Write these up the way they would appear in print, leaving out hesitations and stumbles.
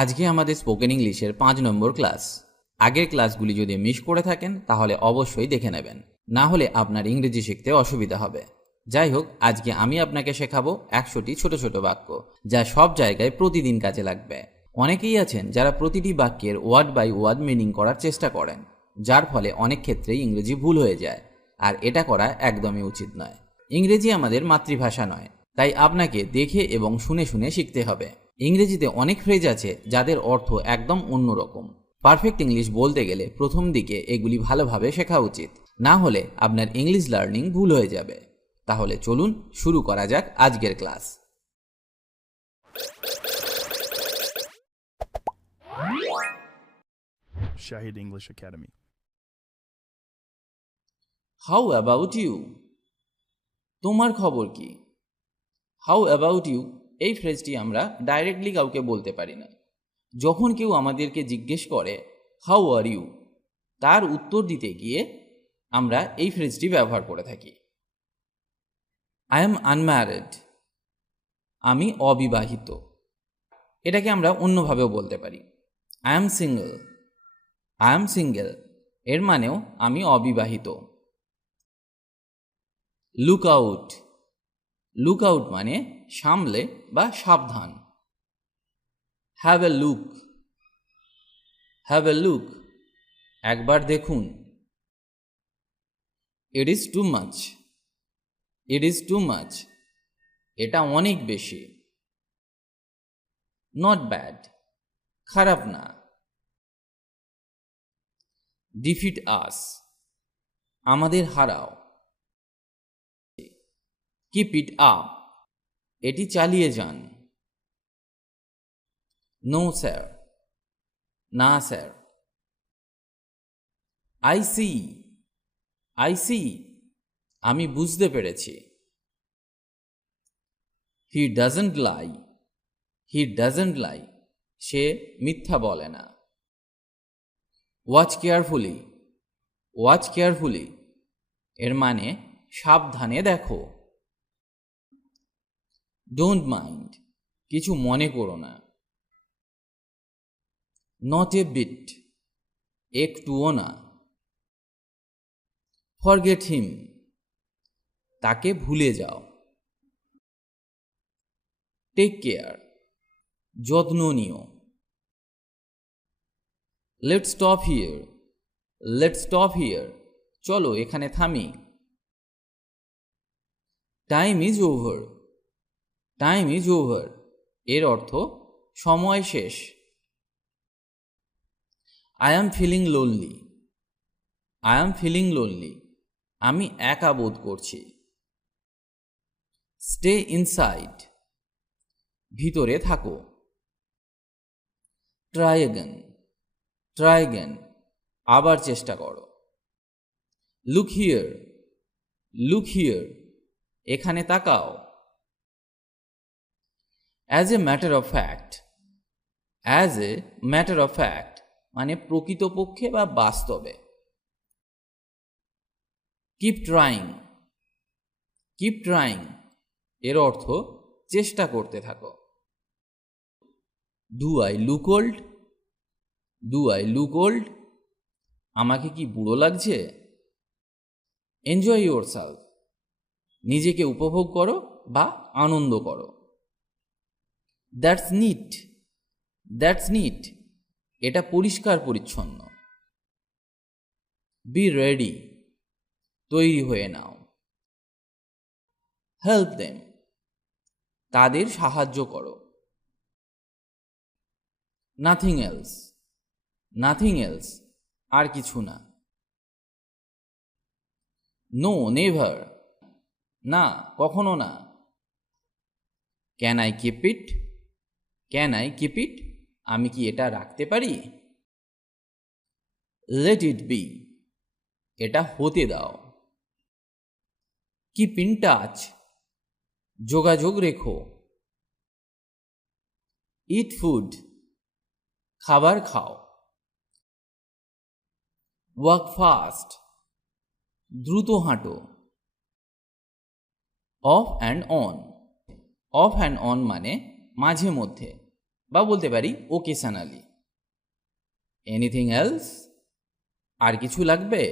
আজকে আমাদের স্পোকেন ইংলিশের 5 নম্বর ক্লাস। আগের ক্লাসগুলি যদি মিস করে থাকেন তাহলে অবশ্যই দেখে নেবেন, না হলে আপনার ইংরেজি শিখতে অসুবিধা হবে। যাই হোক, আজকে আমি আপনাকে শেখাবো 100টি ছোট ছোট বাক্য, যা সব জায়গায় প্রতিদিন কাজে লাগবে। অনেকেই আছেন যারা প্রতিটি বাক্যের ওয়ার্ড বাই ওয়ার্ড মিনিং করার চেষ্টা করেন, যার ফলে অনেক ক্ষেত্রেই ইংরেজি ভুল হয়ে যায়, আর এটা করা একদমই উচিত নয়। ইংরেজি আমাদের মাতৃভাষা নয়, তাই আপনাকে দেখে এবং শুনে শুনে শিখতে হবে। ইংরেজিতে অনেক ফ্রেজ আছে যাদের অর্থ একদম অন্যরকম। পারফেক্ট ইংলিশ বলতে গেলে প্রথম দিকে এগুলি ভালোভাবে শেখা উচিত, না হলে আপনার ইংলিশ লার্নিং ভুল হয়ে যাবে। তাহলে চলুন শুরু করা যাক আজকের class. Shahid English Academy. How about you? তোমার খবর কি? হাউ অ্যাবাউট ইউ এই ফ্রেজটি আমরা ডাইরেক্টলি কাউকে বলতে পারি না। যখন কেউ আমাদেরকে জিজ্ঞেস করে হাউ আর ইউ, তার উত্তর দিতে গিয়ে আমরা এই ফ্রেজটি ব্যবহার করে থাকি। আই এম আনম্যারিড, আমি অবিবাহিত। এটাকে আমরা অন্যভাবেও বলতে পারি। I am single, I am single এর মানেও আমি অবিবাহিত। লুক আউট, লুক আউট মানে সামলে বা সাবধান। Have a look, have a look একবার দেখুন। It is too much, it is too much এটা অনেক বেশি। নট ব্যাড খারাপ না। ডিফিট আস আমাদের হারাও। কিপ ইট আপ এটি চালিয়ে যান। নো স্যার না sir. I see, I see আমি বুঝতে পেরেছি। He doesn't lie, he doesn't লাই সে মিথ্যা বলে না। ওয়াচ কেয়ারফুলি, ওয়াচ কেয়ারফুলি এর মানে সাবধানে দেখো। ডোন্ট মাইন্ড কিছু মনে করো না। নট এ বিট একটুও না। ফরগেট হিম তাকে ভুলে যাও। টেক কেয়ার যত্ন নিও। Let's stop here, let's stop here চলো এখানে থামি। Time is over, time is over এর অর্থ সময় শেষ। I am feeling lonely, I am feeling lonely আমি একা বোধ করছি। স্টে ইনসাইড ভিতরে থাকো। ট্রাই অ্যাগেন, ট্রাই অ্যাগেন আবার চেষ্টা করো। লুক হিয়ার, লুক হিয়ার এখানে তাকাও। As a matter of fact, as a matter of fact মানে প্রকৃতপক্ষে বা বাস্তবে। কিপ ট্রাইং, কিপ ট্রাইং এর অর্থ চেষ্টা করতে থাকো। Do I look old, do I look old আমাকে কি বুড়ো লাগছে। এনজয় ইয়োরসেলফ নিজেকে উপভোগ করো বা আনন্দ করো। দ্যাটস নিট, দ্যাটস নিট এটা পরিষ্কার পরিচ্ছন্ন। বি রেডি তৈরি হয়ে নাও। হেল্প দেম তাদের সাহায্য করো। নাথিং এলস, নাথিং এলস আর কিছু না। নো নেভার না কখনো না। Can I keep it, can I keep it আমি কি এটা রাখতে পারি। লেট ইট বি এটা হতে দাও। কিপ ইন টাচ যোগাযোগ রেখো। ইট ফুড খাবার খাও। ওয়াক ফাস্ট দ্রুত হাঁটো। Of and on, of and on মানে মাঝে মধ্যে বা বলতে পারি ওকেশনালি। Anything else? আর কিছু লাগবে?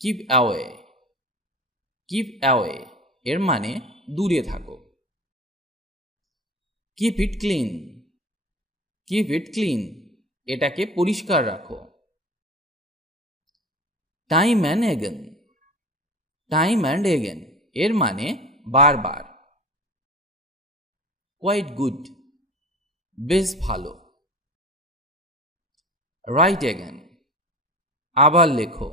Keep away. কিপ অ্যাওয়ে এর মানে দূরে থাকো। Keep it clean. Keep it clean এটাকে পরিষ্কার রাখো। Time and again. Time and again এর মানে বারবার। কোয়াইট গুড বেশ ভালো। রাইট এগেন আবার লেখো।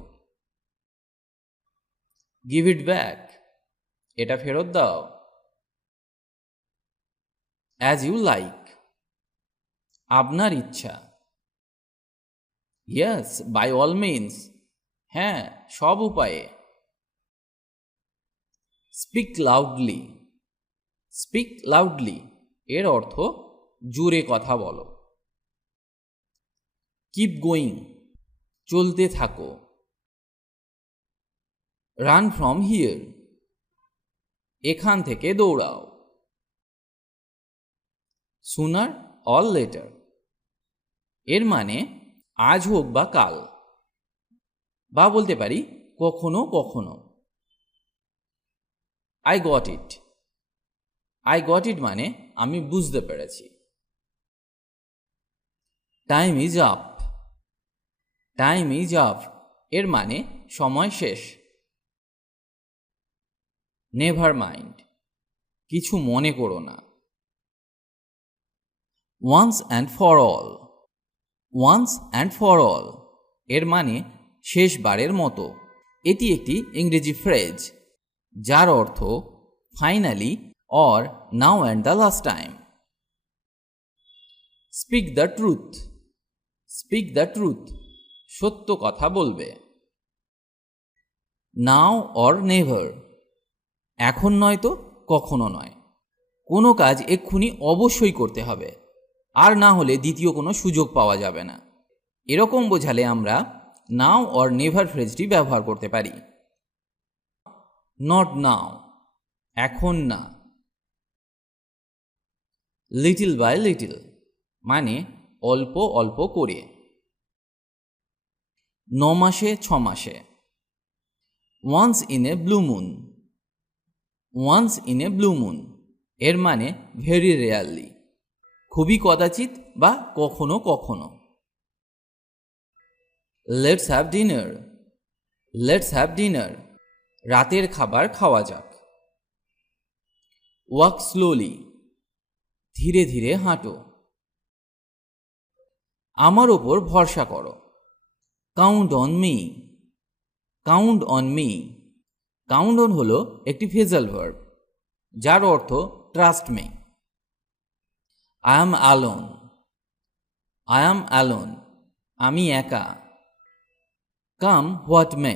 গিভ ইট ব্যাক এটা ফেরত দাও। অ্যাজ ইউ লাইক আপনার ইচ্ছা। ইয়েস বাই অল মিনস হ্যাঁ সব উপায়ে। Speak loudly. স্পিক লাউডলি এর অর্থ জোরে কথা বলো। কিপ গোয়িং চলতে থাকো। রান ফ্রম হিয়ার এখান থেকে দৌড়াও। সুনার অর লেটার এর মানে আজ হোক বা কাল, বা বলতে পারি কখনো কখনো। I got it. I got it মানে আমি বুঝতে পেরেছি। Time is up. Time is up এর মানে সময় শেষ। নেভার মাইন্ড কিছু মনে করো না। Once and for all. Once and for all এর মানে শেষবারের মতো। এটি একটি ইংরেজি ফ্রেজ যার অর্থ finally or now and the last time. Speak the truth. Speak the truth সত্য কথা বলবে। নাও অর নেভার এখন নয়তো কখনো নয়। কোনো কাজ এক্ষুনি অবশ্যই করতে হবে, আর না হলে দ্বিতীয় কোনো সুযোগ পাওয়া যাবে না। এরকম বোঝালে আমরা নাও অর নেভার ফ্রেজটি ব্যবহার করতে পারি। নট নাও এখন না। লিটল বাই লিটল মানে অল্প অল্প করে। 9 মাসে 6 মাসে। Once in a blue moon. Once in a blue moon এর মানে ভেরি রেয়ারলি খুবই কদাচিৎ বা কখনো কখনো। Let's have dinner. Let's have dinner রাতের খাবার খাওয়া যাক। ওয়াক স্লোলি ধীরে ধীরে হাঁটো। আমার ওপর ভরসা করো। Count on me. Count on me count on হলো একটি ফ্রেজাল ভার্ব যার অর্থ trust me. I am alone. I am alone আমি একা। Come what may.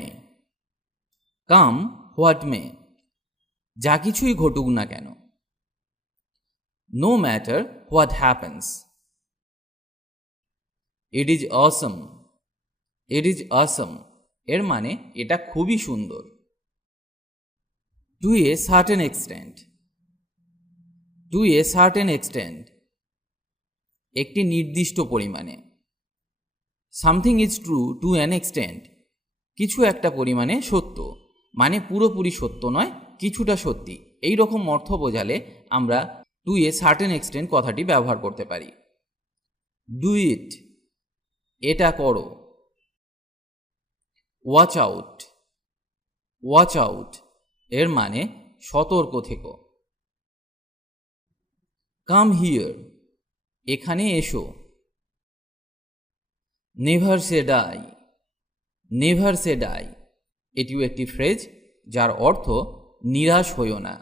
Come what may যা কিছুই ঘটুক না কেন। No matter what happens. It is awesome. It is awesome এর মানে এটা খুবই সুন্দর। To a certain extent. To a certain extent একটি নির্দিষ্ট পরিমাণে। Something is true to an extent কিছু একটা পরিমাণে সত্য, মানে পুরোপুরি সত্য নয় কিছুটা সত্যি। এই রকম অর্থ বোঝালে আমরা টু এ সার্টেন এক্সটেন্ট কথাটি ব্যবহার করতে পারি। ডু ইট এটা করো। Watch out. ওয়াচ আউট এর মানে সতর্ক থেকো। কাম হিয়ার এখানে এসো। নেভার সে ডাই। নেভার সে ডাই এটিও একটি ফ্রেজ যার অর্থ নিরাশ হইও না।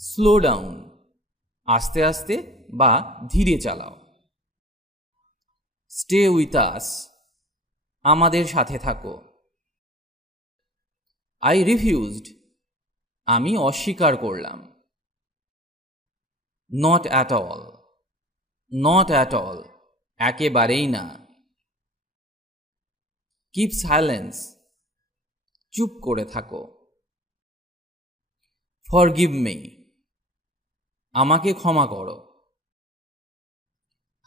স্লো ডাউন আস্তে আস্তে বা ধীরে চালাও। স্টে উইথ আস আমাদের সাথে থাকো। আই রিফিউজড আমি অস্বীকার করলাম। Not at all. Not at all একেবারেই না। কিপ সাইলেন্স চুপ করে থাকো। ফরগিভ মি আমাকে ক্ষমা করো।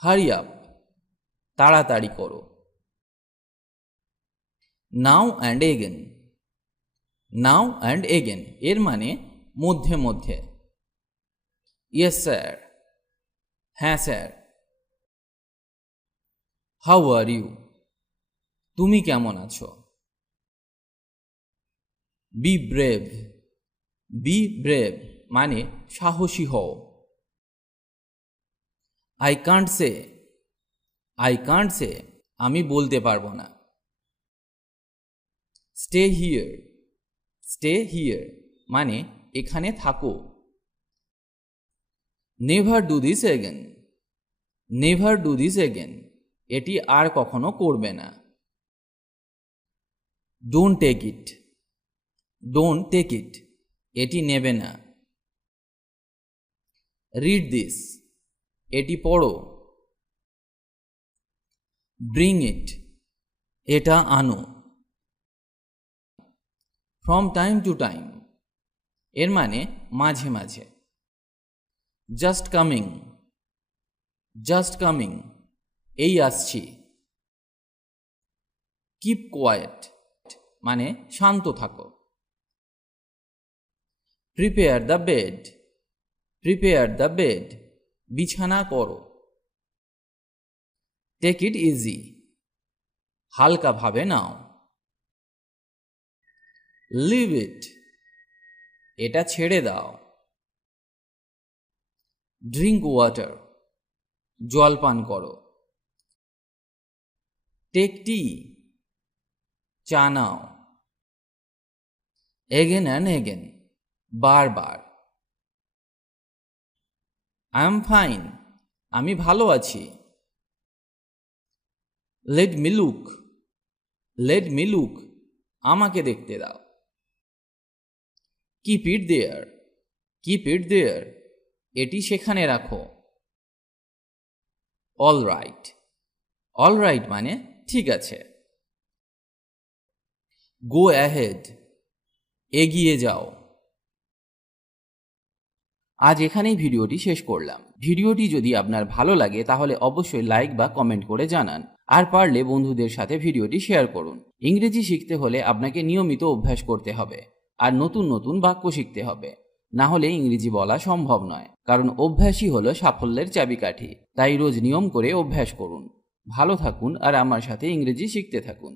হারি আপ, তাড়াতাড়ি করো। Now and again, now and again এর মানে মধ্যে মধ্যে। ইয়েস স্যার, হ্যাঁ স্যার। হাউ আর ইউ, তুমি কেমন আছো? বি ব্রেভ, বি ব্রেভ মানে সাহসী হও। I can't say, I can't say আমি বলতে পারবো না। স্টে হিয়ার, স্টে হিয়ার মানে এখানে থাকো। Never do this again, never do this again এটি আর কখনো করবে না। Don't take it, don't take it এটি নেবে না। রিড দিস, এটি পড়ো। ব্রিং ইট, এটা আনো। ফ্রম টাইম টু টাইম এর মানে মাঝে মাঝে। জাস্ট কামিং, জাস্ট কামিং এই আসছি। কিপ কোয়াইট মানে শান্ত থাকো। Prepare the bed, prepare the bed বিছানা করো। টেক ইট ইজি, হালকাভাবে নাও। লিভ ইট, এটা ছেড়ে দাও। ড্রিঙ্ক ওয়াটার, জল পান করো। টেক টি, চা নাও। এগেন অ্যান্ড এগেন বারবার। আই এম ফাইন, আমি ভালো আছি। Let me look, let me look আমাকে দেখতে দাও। Keep it there, keep it দেয়ার এটি সেখানে রাখো। অল রাইট, অল রাইট মানে ঠিক আছে। গো অ্যাহেড, এগিয়ে যাও। আজ এখানেই ভিডিওটি শেষ করলাম। ভিডিওটি যদি আপনার ভালো লাগে তাহলে অবশ্যই লাইক বা কমেন্ট করে জানান, আর পারলে বন্ধুদের সাথে ভিডিওটি শেয়ার করুন। ইংরেজি শিখতে হলে আপনাকে নিয়মিত অভ্যাস করতে হবে, আর নতুন নতুন বাক্য শিখতে হবে। না হলে ইংরেজি বলা সম্ভব নয়, কারণ অভ্যাসই হলো সাফল্যের চাবিকাঠি। তাই রোজ নিয়ম করে অভ্যাস করুন। ভালো থাকুন আর আমার সাথে ইংরেজি শিখতে থাকুন।